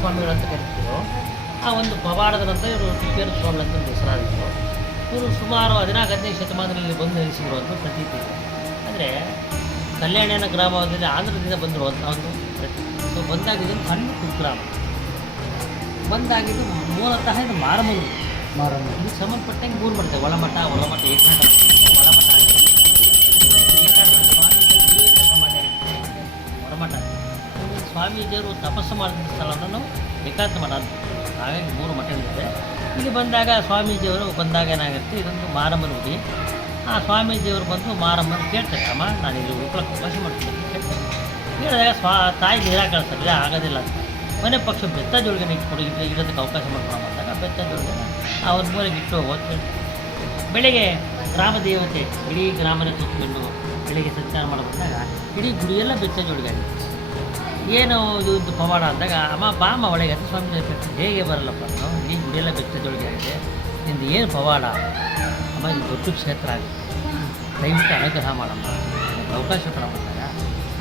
ಸ್ವಾಮಿಗಳಂತ ಕರಿತೀರೋ ಆ ಒಂದು ಪವಾಡದ ನಂತರ ಇವರು ತಿಪ್ಪೇರು ಸ್ವಾಮಿ ಅಂತ ಹೆಸರಾಗಿದ್ದರು. ಇವರು ಸುಮಾರು 14ನೇ ಶತಮಾನದಲ್ಲಿ ಬಂದು ನೆಲೆಸಿದ್ರು ಅಂತ ಪ್ರತೀತಿ ಇದೆ. ಅಂದರೆ ಕಲ್ಯಾಣಿನ ಗ್ರಾಮದಲ್ಲಿ ಆಂಧ್ರದಿಂದ ಬಂದಿರುವಂಥ ಒಂದು ಪ್ರತೀತಿ. ಸೊ ಬಂದಾಗಿದ್ದು ಸಣ್ಣ ಕುಗ್ರಾಮ, ಬಂದಾಗಿದ್ದು ಮೂಲತಃ ಇದು ಮಾರಮೂರು. ಇದಕ್ಕೆ ಸಂಬಂಧಪಟ್ಟಂಗೆ 3 ಮಠ, ಒಳಮಠ ಏಕಾಂತ ಒಳಮಠ ಹೊರಮಠ. ಸ್ವಾಮೀಜಿಯವರು ತಪಸ್ಸು ಮಾಡಿದ ಸ್ಥಳವನ್ನು ನಾವು ಏಕಾಂತ ಮಠ ಅಂತ. ಹಾಗಾಗಿ 3 ಮಠಗಳಿದೆ. ಇಲ್ಲಿ ಬಂದಾಗ ಸ್ವಾಮೀಜಿಯವರು ಬಂದಾಗ ಏನಾಗುತ್ತೆ, ಇದೊಂದು ಮಾರಮ್ಮನ ಗುಡಿ. ಆ ಸ್ವಾಮೀಜಿಯವರು ಬಂದು ಮಾರಮ್ಮನ ಕೇಳ್ತಾರೆ, ಅಮ್ಮ ನಾನು ಇಲ್ಲಿ ಉಳ್ಕೊಳಕ್ಕೆ ಅವಕಾಶ ಮಾಡ್ತೀನಿ ಅಂತ ಕೇಳ್ತಾರೆ. ಹೇಳಿದಾಗ ತಾಯಿ ನಿರಾಕರಿಸ್ತಾರೆ, ಆಗೋದಿಲ್ಲ ಅಂತ. ಮನೆ ಪಕ್ಷ ಬೆತ್ತ ಜೋಳಿಗೆ ಇಟ್ಕೊಡು, ಇರೋದಕ್ಕೆ ಅವಕಾಶ ಮಾಡ್ಕೊಳಮ್ಮ ಅಂದಾಗ ಬೆತ್ತ ಜೋಳಿಗೆ ಅವ್ರ ಮೂಲೆಗೆ ಇಟ್ಟು ಹೋಗೋದು ಹೇಳ್ತಾರೆ. ಬೆಳಗ್ಗೆ ಗ್ರಾಮ ದೇವತೆ ಇಡೀ ಗ್ರಾಮದ ಸುತ್ತಕೊಂಡು ಬೆಳಿಗ್ಗೆ ಸಂಚಾರ ಮಾಡಬಂದಾಗ ಇಡೀ ಗುಡಿಯೆಲ್ಲ ಬೆತ್ತ ಜೋಳಿಗೆ ಆಗಿದೆ. ಏನು ಇದು ಪವಾಡ ಅಂದಾಗ, ಅಮ್ಮ ಬಾಮ ಒಳಗೆ ಅಂತ ಸ್ವಾಮಿ ಹೇಳ್ತಾರೆ. ಹೇಗೆ ಬರಲ್ಲಪ್ಪ, ನಾವು ಇಡೀ ಗುಡಿಯೆಲ್ಲ ಬೆತ್ತ ಜೋಳಿಗೆ ಆಗಿದೆ, ನಿಂದು ಏನು ಪವಾಡ ಅಮ್ಮ, ಇದು ದೊಡ್ಡ ಕ್ಷೇತ್ರ ಆಗಿದೆ, ದಯವಿಟ್ಟು ಅನುಗ್ರಹ ಮಾಡಮ್ಮ, ಅವಕಾಶ ಕೊಡಮ್ಮ ಅಂದಾಗ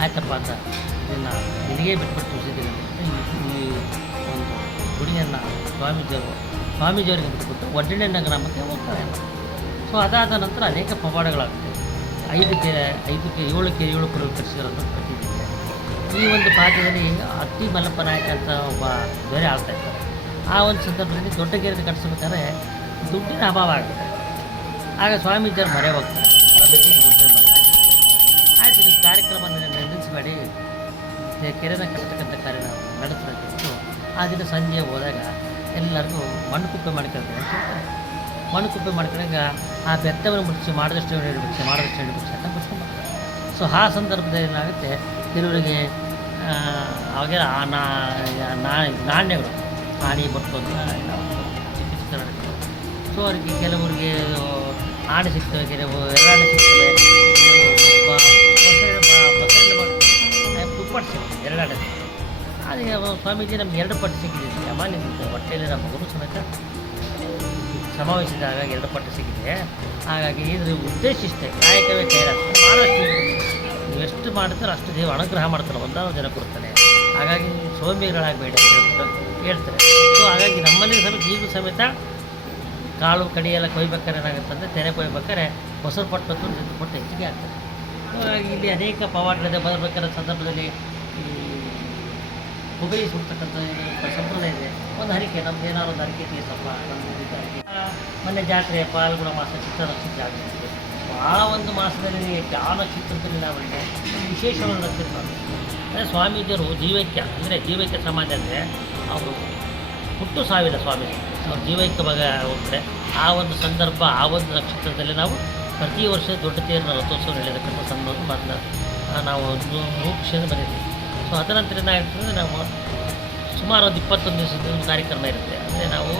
ಆಯ್ತಪ್ಪ ಅಂತ ಇದನ್ನು ನಿನಗೇ ಬಿಟ್ಬಿಟ್ಟು ತೋರಿಸಿದ್ದೀನಿ ಅಂತ ಈ ಒಂದು ಗುಡಿಯನ್ನು ಸ್ವಾಮೀಜಿಯವರಿಗೆ ಬಿಟ್ಬಿಟ್ಟು ಒಡ್ಡಣ್ಣನ ಗ್ರಾಮಕ್ಕೆ ಹೋಗ್ತಾರೆ. ಸೊ ಅದಾದ ನಂತರ ಅನೇಕ ಪವಾಡಗಳಾಗುತ್ತೆ. 7 ಪುರ ಕರೆಸಿರೋದು ಪ್ರತಿದಿನ. ಈ ಒಂದು ಪಾಠದಲ್ಲಿ ಅತ್ತಿ ಮಲ್ಲಪ್ಪ ನಾಯಕ ಅಂತ ಒಬ್ಬ ದೊರೆ ಆಗ್ತಾಯಿರ್ತಾರೆ. ಆ ಒಂದು ಸಂದರ್ಭದಲ್ಲಿ ದೊಡ್ಡ ಕೆರೆ ಕಟ್ಟಿಸ್ಬೇಕಾದ್ರೆ ದುಡ್ಡಿನ ಅಭಾವ ಆಗುತ್ತೆ. ಆಗ ಸ್ವಾಮೀಜಿಯವರು ಮರೆ ಹೋಗ್ತಾರೆ. ದುಡ್ಡಿನ ಬಂದಾಗ ಆಯಿತು, ನೀವು ಕಾರ್ಯಕ್ರಮ ನಿಲ್ಲಿಸಬೇಡಿ, ಕೆರೆನ ಕಟ್ಟತಕ್ಕಂಥ ಕಾರ್ಯ ನಾವು ನಡೆಸಬೇಕಿತ್ತು. ಆ ದಿನ ಸಂಜೆ ಹೋದಾಗ ಎಲ್ಲರಿಗೂ ಮಣ್ಣು ಕುಪ್ಪೆ ಮಾಡ್ಕೊಳ್ತಾರೆ ಅಂತ ಹೇಳ್ತಾರೆ. ಮಣ್ಣು ಕುಪ್ಪೆ ಮಾಡ್ಕೊಂಡಾಗ ಆ ಬೆತ್ತವನ್ನು ಮುಟ್ಟಿಸಿ ಮಾಡಿದಷ್ಟು ಎಣ್ಣೆ ಬಿಡಿಸಿ ಅಂತ ಬಿಡ್ಸ್ಕೊಂಡ್ಬರ್ತಾರೆ. ಸೊ ಆ ಸಂದರ್ಭದಲ್ಲಿ ಏನಾಗುತ್ತೆ, ಕೆಲವರಿಗೆ ಅವಾಗೆಲ್ಲ ನಾಣ್ಯಗಳು ಆಣಿ ಬರ್ತದೆ ಚಿಕ್ಕ ನಡೆಸ್ತವೆ. ಸೊ ಅವರಿಗೆ ಕೆಲವರಿಗೆ ಆಣೆ ಸಿಗ್ತವೆ, ಕೆಲವು ಎರಡಾಣೆ ಸಿಗ್ತವೆ, ದುಪ್ಪಟ್ಟು ಸಿಗ್ತದೆ, ಎರಡಾಣೆ. ಅದೇ ಸ್ವಾಮೀಜಿ ನಮ್ಗೆ 2 ಪಟ್ಟು ಸಿಕ್ಕಿದ್ದೀವಿ, ಅಮ್ಮ ನಿಮ್ಗೆ ಹೊಟ್ಟೆಯಲ್ಲಿ ನಮ್ಮ ಮಗು ಸಮೇತ ಸಮಾವೇಶದಾಗ 2 ಪಟ್ಟು ಸಿಕ್ಕಿದೆ. ಹಾಗಾಗಿ ಇದ್ರ ಉದ್ದೇಶ ಇಷ್ಟೇ, ಕಾಯಕವೇ ಕೈಲಾಸ, ಮಾಡಷ್ಟು ನೀವು ಎಷ್ಟು ಮಾಡ್ತಾರೋ ಅಷ್ಟು ದೇವ ಅನುಗ್ರಹ ಮಾಡ್ತಾರೆ, ಒಂದಾರು ಜನ ಕೊಡ್ತಾನೆ. ಹಾಗಾಗಿ ಸೋಂಬೇರಿಗಳಾಗಬೇಡಿ ಅಂತ ಹೇಳ್ತಾರೆ. ಸೊ ಹಾಗಾಗಿ ನಮ್ಮಲ್ಲಿ ಸಮೇತ ಈಗೂ ಸಮೇತ ಕಾಳು ಕಡಿಯೆಲ್ಲ ಕೊಯ್ಬೇಕಾರೆ ಏನಾಗುತ್ತಂದರೆ, ತೆನೆ ಕೊಯ್ಬೇಕಾರೆ ಮೊಸರು ಪಟ್ಟು ಪಟ್ಟು ಹೆಚ್ಚಿಗೆ ಆಗ್ತದೆ. ಇಲ್ಲಿ ಅನೇಕ ಪವಾಡಗಳಿದೆ. ಬರಬೇಕಾದ ಸಂದರ್ಭದಲ್ಲಿ ಈ ಹುಗಲಿ ಸುಡ್ತಕ್ಕಂಥ ಸಂಪ್ರದಾಯ ಇದೆ. ಒಂದು ಹರಿಕೆ, ನಮ್ದು ಏನಾದ್ರು ಒಂದು ಹರಿಕೆ ತೀರ್ಸಪ್ಪ, ನಮ್ಮದು ಹರಿಕೆ. ಮೊನ್ನೆ ಜಾತ್ರೆ ಪಾಲ್ಗುಣ ಮಾಸ ಚಿತ್ರ ನಕ್ಷತ್ರ ಆಗಿರ್ತದೆ. ಆ ಒಂದು ಮಾಸದಲ್ಲಿ ಯಾವ ನಕ್ಷತ್ರದಲ್ಲಿ ನಾವು ವಿಶೇಷವಾದ ನಕ್ಷತ್ರ ಅಂದರೆ ಸ್ವಾಮೀಜಿಯವರು ಜೀವೈಕ್ಯ ಸಮಾಜ ಅಂದರೆ ಅವರು ಹುಟ್ಟು ಸಾವಿರ ಸ್ವಾಮೀಜಿ ಅವ್ರು ಜೀವೈಕ್ಯ ಭಾಗ ಹೋಗ್ತಾರೆ. ಆ ಒಂದು ಸಂದರ್ಭ, ಆ ಒಂದು ನಕ್ಷತ್ರದಲ್ಲಿ ನಾವು ಪ್ರತಿ ವರ್ಷ ದೊಡ್ಡ ತೇರಿನ ರಥೋತ್ಸವ ನಡೆಯತಕ್ಕಂಥ ಸಂದರ್ಭ ಮೊದಲು ನಾವು ರೂಪಿಸಿದ ಬಂದಿದ್ದೀವಿ. ಸೊ ಅದರ ನಂತರ ಏನಾಗ್ತದೆ, ನಾವು ಸುಮಾರು ಒಂದು 21 ದಿವಸದ ಒಂದು ಕಾರ್ಯಕ್ರಮ ಇರುತ್ತೆ. ಅಂದರೆ ನಾವು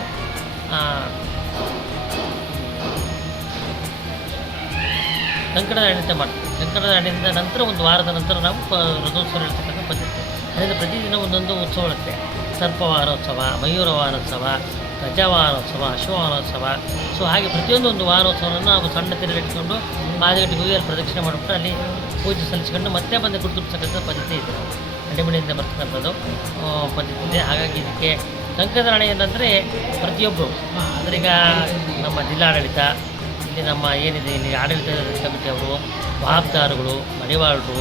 ಕಂಕಣದ ಆಡಳಿತ ಮಾಡ್ತೀವಿ. ಕಂಕಣದ ಆಡಳಿತ ನಂತರ ಒಂದು ವಾರದ ನಂತರ ನಾವು ರಥೋತ್ಸವ ಹೇಳ್ತಕ್ಕಂಥ ಪದ್ಧತಿ. ಅದರಿಂದ ಪ್ರತಿದಿನ ಒಂದೊಂದು ಉತ್ಸವ ಇರುತ್ತೆ. ಸರ್ಪವಾರೋತ್ಸವ, ಮಯೂರ ವಾರೋತ್ಸವ, ಗಜವಾರೋತ್ಸವ, ಅಶ್ವವಾರೋತ್ಸವ. ಸೊ ಹಾಗೆ ಪ್ರತಿಯೊಂದು ಒಂದು ವಾರೋತ್ಸವವನ್ನು ನಾವು ಸಣ್ಣ ತೆರೆಗಿಟ್ಕೊಂಡು ಮಾದಗಟ್ಟಿಗೆ ಹೋಗಿ ಅಲ್ಲಿ ಪ್ರದಕ್ಷಿಣೆ ಮಾಡಿಬಿಟ್ಟು ಅಲ್ಲಿ ಪೂಜೆ ಸಲ್ಲಿಸ್ಕೊಂಡು ಮತ್ತೆ ಬಂದು ಗುರುತಿಸ್ತಕ್ಕಂಥ ಪದ್ಧತಿ ಇದೆ. ಹಳ್ಳಿಮನೆಯಿಂದ ಬರ್ತಕ್ಕಂಥದ್ದು ಪದ್ಧತಿ ಇದೆ. ಹಾಗಾಗಿ ಇದಕ್ಕೆ ಕಂಕಣದ ಏನಂದರೆ ಪ್ರತಿಯೊಬ್ಬರು, ಅಂದರೆ ಈಗ ನಮ್ಮ ಜಿಲ್ಲಾಡಳಿತ, ಇಲ್ಲಿ ನಮ್ಮ ಏನಿದೆ ಇಲ್ಲಿ ಆಡಳಿತ ಕಮಿಟಿಯವರು, ವಾಹಬ್ದಾರುಗಳು, ಮನೆವಾಳರು,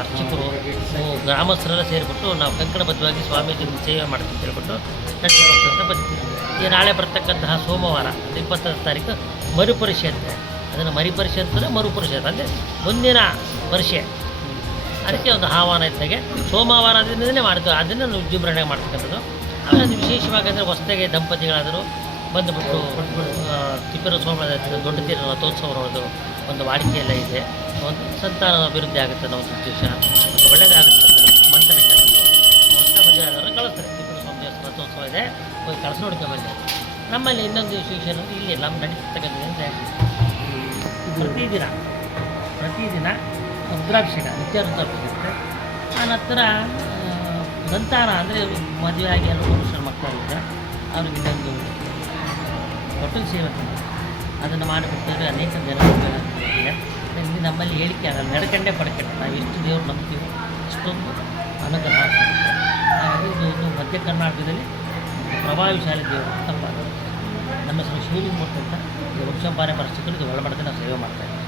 ಅರ್ಚಕರು, ಗ್ರಾಮಸ್ಥರೆಲ್ಲ ಸೇರಿಬಿಟ್ಟು ನಾವು ಕಂಕಣಬದ್ಧವಾಗಿ ಸ್ವಾಮೀಜಿ ಸೇವೆ ಮಾಡ್ತೀವಿ ಅಂತ ಹೇಳ್ಬಿಟ್ಟು ನಡೆಸಿಕೊಡ್ತಕ್ಕಂಥ ಪದ್ಧತಿ. ಈಗ ನಾಳೆ ಬರ್ತಕ್ಕಂತಹ ಸೋಮವಾರ 20ನೇ ತಾರೀಕು ಮರುಪರಿಷೆ. ಅದನ್ನು ಮರುಪರಿಷೆ ಅಂದರೆ ಮುಂದಿನ ಪರಿಷೆ. ಅದಕ್ಕೆ ಒಂದು ಆಹ್ವಾನ ಇದ್ದಾಗೆ ಸೋಮವಾರ ದಿನದಲ್ಲೇ ಮಾಡ್ತೀವಿ, ಅದನ್ನು ವಿಜೃಂಭಣೆ ಮಾಡ್ತಕ್ಕಂಥದ್ದು. ಆಮೇಲೆ ಅದು ವಿಶೇಷವಾಗಿ ಅಂದರೆ ಹೊಸದಾಗಿ ದಂಪತಿಗಳಾದರೂ ಬಂದುಬಿಟ್ಟು ತಿಪ್ಪೇರು ಸ್ವಾಮಿ ದೊಡ್ಡ ತೀರ ರಥೋತ್ಸವ ನೋಡೋದು ಒಂದು ವಾಡಿಕೆಯೆಲ್ಲ ಇದೆ. ಒಂದು ಸಂತಾನ ಅಭಿವೃದ್ಧಿ ಆಗುತ್ತೆ ಅನ್ನೋ ಒಂದು ಉದ್ದೇಶ, ಮತ್ತು ಒಳ್ಳೆಯದಾಗುತ್ತೆ ಮಂಥನಕ್ಕೆ ಹೊಸ ಮದುವೆ ಆದವರು ಕಳಿಸ್ತಾರೆ. ತಿಪ್ಪೇರು ಸ್ವಾಮಿ ರಥೋತ್ಸವ ಇದೆ, ಹೋಗಿ ಕಳಿಸಿ ನೋಡ್ಕೊಂಡ್ಬಂದೆ. ನಮ್ಮಲ್ಲಿ ಇನ್ನೊಂದು ವಿಶೇಷ ಅನ್ನೋದು ಇಲ್ಲಿ ನಮ್ಮ ನಡೀತಕ್ಕಂಥದ್ದಂದರೆ ಪ್ರತಿದಿನ ರುದ್ರಾಭಿಷೇಕ, ನಿತ್ಯ ರುದ್ರಾಭಿಷೇಕ ಇರುತ್ತೆ. ಆ ನಂತರ ಸಂತಾನ ಅಂದರೆ ಮದುವೆ ಆಗಿ ಎಲ್ಲ ಪುರುಷರ ಮಕ್ಕಳಿದ್ದ ಅವ್ರಿಗೆ ಇನ್ನೊಂದು ಹೋಟೆಲ್ ಸೇವೆ ಅದನ್ನು ಮಾಡಿಬಿಡ್ತಾರೆ. ಅನೇಕ ಜನ ಇದೆ. ಇಲ್ಲಿ ನಮ್ಮಲ್ಲಿ ಹೇಳಿಕೆ ಆಗಲ್ಲ, ನಡ್ಕಂಡೇ ಪಡ್ಕಂಡೆ ನಾವು ಎಷ್ಟು ದೇವ್ರು ನಂಬ್ತೀವಿ ಅಷ್ಟೊಂದು ಅನುಗ್ರಹ. ಹಾಗಾಗಿ ಇದು ಒಂದು ಮಧ್ಯ ಕರ್ನಾಟಕದಲ್ಲಿ ಪ್ರಭಾವಶಾಲಿ ದೇವರು ನಮ್ಮ ಹೆಸರು ಶಿವಲಿಂಗಮೂರ್ತಿ ಅಂತ ಇದು ವಂಶಪಾರಂಪರ್ಯ ಅರ್ಚಕರು ಇದು ಒಳಮಠದಲ್ಲಿ ನಾವು ಸೇವೆ ಮಾಡ್ತಾಯಿದ್ದೀವಿ.